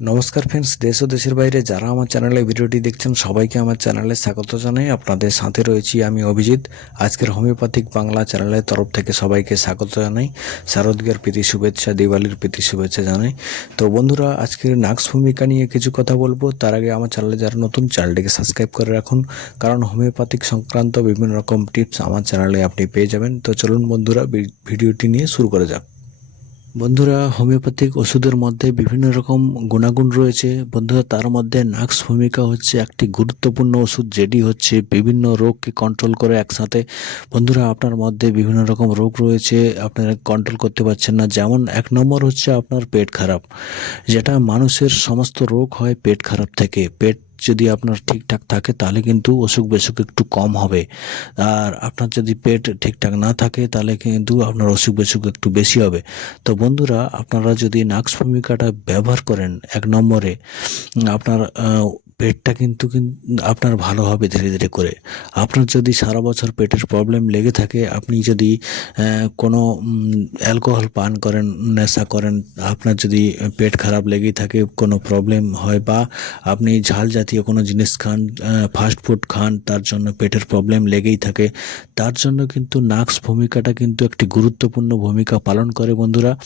নমস্কার ফ্রেন্ডস দেশ ও দেশের বাইরে যারা আমার চ্যানেলে ভিডিওটি দেখছেন, সবাইকে আমার চ্যানেলে স্বাগত জানাই। আপনাদের সাথে রয়েছি আমি অভিজিৎ। আজকের হোমিওপ্যাথিক বাংলা চ্যানেলের তরফ থেকে সবাইকে স্বাগত জানাই। শারদীয়ার প্রীতি শুভেচ্ছা, দিওয়ালির প্রীতি শুভেচ্ছা জানাই। তো বন্ধুরা, আজকের নাক্স ভূমিকা নিয়ে কিছু কথা বলব। তার আগে আমার চ্যানেলে যারা নতুন চ্যানেলটিকে সাবস্ক্রাইব করে রাখুন। কারণ হোমিওপ্যাথিক সংক্রান্ত বিভিন্ন রকম টিপস আমার চ্যানেলে আপনি পেয়ে যাবেন। তো চলুন বন্ধুরা, ভিডিওটি নিয়ে শুরু করে যাক। বন্ধুরা, হোমিওপ্যাথিক ওষুধের মধ্যে বিভিন্ন রকম গুণাগুণ রয়েছে। বন্ধুরা, তার মধ্যে নাক্স ভূমিকা হচ্ছে একটি গুরুত্বপূর্ণ ওষুধ, যেটি হচ্ছে বিভিন্ন রোগকে কন্ট্রোল করে একসাথে। বন্ধুরা, আপনার মধ্যে বিভিন্ন রকম রোগ রয়েছে, আপনারা কন্ট্রোল করতে পারছেন না। যেমন এক নম্বর হচ্ছে আপনার পেট খারাপ, যেটা মানুষের সমস্ত রোগ হয় পেট খারাপ থেকে। পেট যদি আপনার ঠিকঠাক থাকে, তাহলে কিন্তু অসুখ বিসুখ একটু কম হবে। আর আপনার যদি পেট ঠিকঠাক না থাকে, তাহলে কিন্তু আপনার অসুখ বিসুখ একটু বেশি হবে। তো বন্ধুরা, আপনারা যদি নাক্স ভূমিকাটা ব্যবহার করেন এক নম্বরে, আপনার পেটটা কিন্তু কিন- আপনার ভালো হবে ধীরে ধীরে করে। আপনার যদি সারা বছর পেটের প্রবলেম লেগে থাকে, আপনি যদি কোনো অ্যালকোহল পান করেন, নেশা করেন, আপনার যদি পেট খারাপ লেগেই থাকে, কোনো প্রবলেম হয় বা আপনি ঝাল জাতীয় কোনো জিনিস খান ফাস্ট ফুড খান, তার জন্য পেটের প্রবলেম লেগেই থাকে। তার জন্য কিন্তু নাক্স ভূমিকাটা কিন্তু একটি গুরুত্বপূর্ণ ভূমিকা পালন করে বন্ধুরা।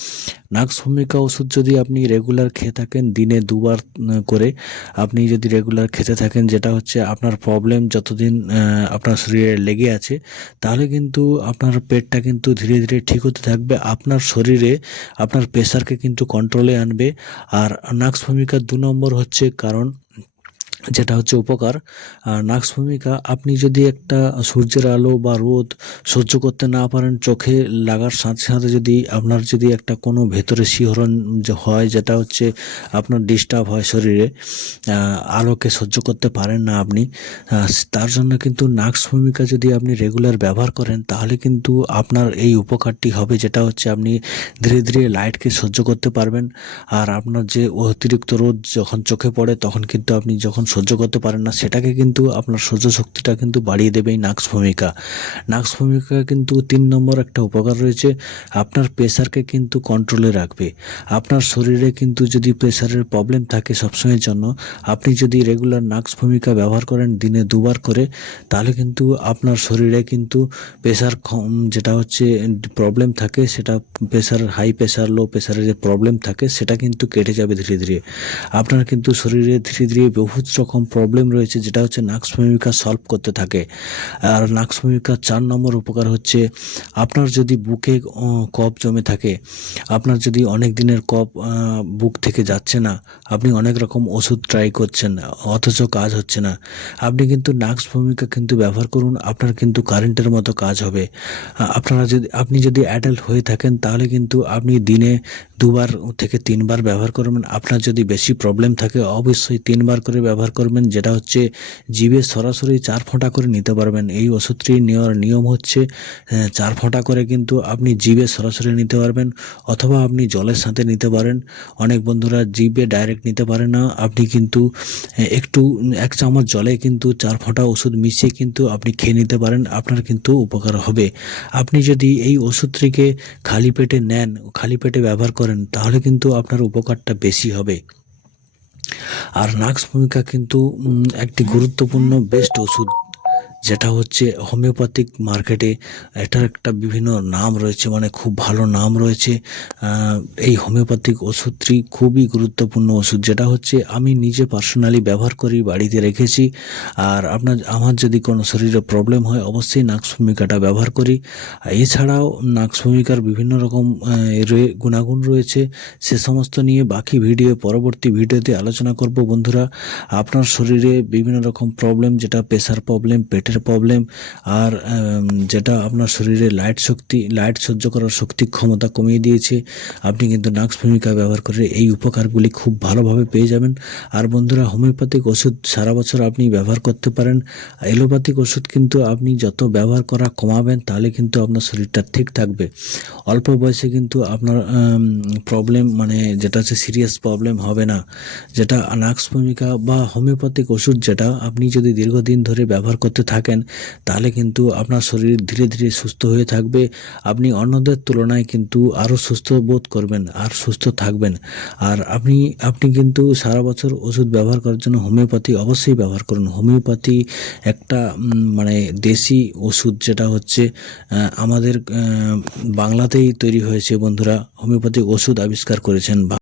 নাক্স ভূমিকা ওষুধ যদি আপনি রেগুলার খেয়ে থাকেন, দিনে দুবার করে, আপনি যদি রেগুলার খেতে থাকেন, যেটা হচ্ছে আপনার প্রবলেম যতদিন আপনার শরীরে লেগে আছে, তাহলে কিন্তু আপনার পেটটা কিন্তু ধীরে ধীরে ঠিক হতে থাকবে, আপনার শরীরে আপনার প্রেশারকে কিন্তু কন্ট্রোলে আনবে। আর নাক্স ভূমিকার দু নম্বর হচ্ছে কারণ যেটা হচ্ছে উপকার। আর নাক্স ভূমিকা আপনি যদি একটা সূর্যের আলো বা রোদ সহ্য করতে না পারেন, চোখে লাগার সাথে সাথে যদি আপনার যদি একটা কোনো ভেতরে শিহরণ হয়, যেটা হচ্ছে আপনার ডিস্টার্ব হয় শরীরে আলোকে সহ্য করতে পারেন না আপনি তার জন্য কিন্তু নাক্স ভূমিকা যদি আপনি রেগুলার ব্যবহার করেন, তাহলে কিন্তু আপনার এই উপকারটি হবে, যেটা হচ্ছে আপনি ধীরে ধীরে লাইটকে সহ্য করতে পারবেন। আর আপনার যে অতিরিক্ত রোদ যখন চোখে পড়ে, তখন কিন্তু আপনি যখন সহ্য করতে পারেন না, সেটাকে কিন্তু আপনার সহ্য শক্তিটা কিন্তু বাড়িয়ে দেবে এই নাক্স ভূমিকা। নাক্স ভূমিকা কিন্তু তিন নম্বর একটা উপকার রয়েছে, আপনার প্রেশারকে কিন্তু কন্ট্রোলে রাখবে। আপনার শরীরে কিন্তু যদি প্রেশারের প্রবলেম থাকে সবসময়ের জন্য, আপনি যদি রেগুলার নাক্স ভূমিকা ব্যবহার করেন দিনে দুবার করে, তাহলে কিন্তু আপনার শরীরে কিন্তু প্রেশার যেটা হচ্ছে প্রবলেম থাকে, সেটা প্রেশার হাই প্রেশার লো প্রেশারের যে প্রবলেম থাকে, সেটা কিন্তু কেটে যাবে ধীরে ধীরে। আপনার কিন্তু শরীরে ধীরে ধীরে বহুত রকম প্রবলেম রয়েছে যেটা হচ্ছে নাক্স ভূমিকা সলভ করতে থাকে। আর নাক্স ভূমিকার চার নম্বর উপকার হচ্ছে আপনার যদি বুকে কফ জমে থাকে, আপনার যদি অনেক দিনের কফ বুক থেকে যাচ্ছে না, আপনি অনেক রকম ওষুধ ট্রাই করছেন, অথচ কাজ হচ্ছে না। আপনি কিন্তু নাক্স ভূমিকা কিন্তু ব্যবহার করুন, আপনার কিন্তু কারেন্টের মতো কাজ হবে। আপনারা যদি, আপনি যদি অ্যাডাল্ট হয়ে থাকেন, তাহলে কিন্তু আপনি দিনে দুবার থেকে তিনবার ব্যবহার করবেন। আপনার যদি বেশি প্রবলেম থাকে, অবশ্যই তিনবার করে ব্যবহার করবেন, যেটা হচ্ছে জিভে সরাসরি চার ফোঁটা করে নিতে পারবেন। এই ওষুধটি নেওয়ার নিয়ম হচ্ছে চার ফোঁটা করে কিন্তু আপনি জিভে সরাসরি নিতে পারবেন, অথবা আপনি জলের সাথে নিতে পারেন। অনেক বন্ধুরা জিভে ডাইরেক্ট নিতে পারে না। আপনি কিন্তু একটু, এক চামচ জলে কিন্তু চার ফোঁটা ওষুধ মিশিয়ে কিন্তু আপনি খেয়ে নিতে পারেন, আপনার কিন্তু উপকার হবে। আপনি যদি এই ওষুধটিকে খালি পেটে নেন, খালি পেটে ব্যবহার করেন, তাহলে কিন্তু আপনার উপকারটা বেশি হবে। আর নাক্স ভূমিকা কিন্তু একটি গুরুত্বপূর্ণ বেস্ট ওষুধ। যেটা হচ্ছে হোমিওপ্যাথিক মার্কেটে এটার একটা বিভিন্ন নাম রয়েছে মানে খুব ভালো নাম রয়েছে। এই হোমিওপ্যাথিক ওষুধটি খুবই গুরুত্বপূর্ণ ওষুধ, যেটা হচ্ছে আমি নিজে পার্সোনালি ব্যবহার করি, বাড়িতে রেখেছি। আর আপনার, আমার যদি কোনো শরীরে প্রবলেম হয়, অবশ্যই নাক্স ভূমিকাটা ব্যবহার করি। এছাড়াও নাক্স ভূমিকার বিভিন্ন রকম গুণাগুণ রয়েছে। সে সমস্ত নিয়ে বাকি ভিডিও, পরবর্তী ভিডিওতে আলোচনা করব বন্ধুরা। আপনার শরীরে বিভিন্ন রকম প্রবলেম, যেটা প্রেশার প্রবলেম, পেটের প্রবলেম আর যেটা আপনার শরীরে লাইট শক্তি লাইট সহ্য করার শক্তি ক্ষমতা কমিয়ে দিয়েছে, আপনি কিন্তু নাক্স ভূমিকা ব্যবহার করে এই উপকারগুলি খুব ভালোভাবে পেয়ে যাবেন। আর বন্ধুরা, হোমিওপ্যাথিক ওষুধ সারা বছর আপনি ব্যবহার করতে পারেন। এলোপ্যাথিক ওষুধ কিন্তু আপনি যত ব্যবহার করা কমাবেন, তাহলে কিন্তু আপনার শরীরটা ঠিক থাকবে। অল্প বয়সে কিন্তু আপনার প্রবলেম মানে যেটা হচ্ছে সিরিয়াস প্রবলেম হবে না। যেটা নাক্স ভূমিকা বা হোমিওপ্যাথিক ওষুধ যেটা আপনি যদি দীর্ঘদিন ধরে ব্যবহার করতে থাকেন থাকেন, তাহলে কিন্তু আপনার শরীর ধীরে ধীরে সুস্থ হয়ে থাকবে। আপনি অন্যদের তুলনায় কিন্তু আরও সুস্থ বোধ করবেন, আর সুস্থ থাকবেন। আর আপনি আপনি কিন্তু সারা বছর ওষুধ ব্যবহার করার জন্য হোমিওপ্যাথি অবশ্যই ব্যবহার করুন। হোমিওপ্যাথি একটা মানে দেশি ওষুধ যেটা হচ্ছে আমাদের বাংলাতেই তৈরি হয়েছে বন্ধুরা। হোমিওপ্যাথিক ওষুধ আবিষ্কার করেছেন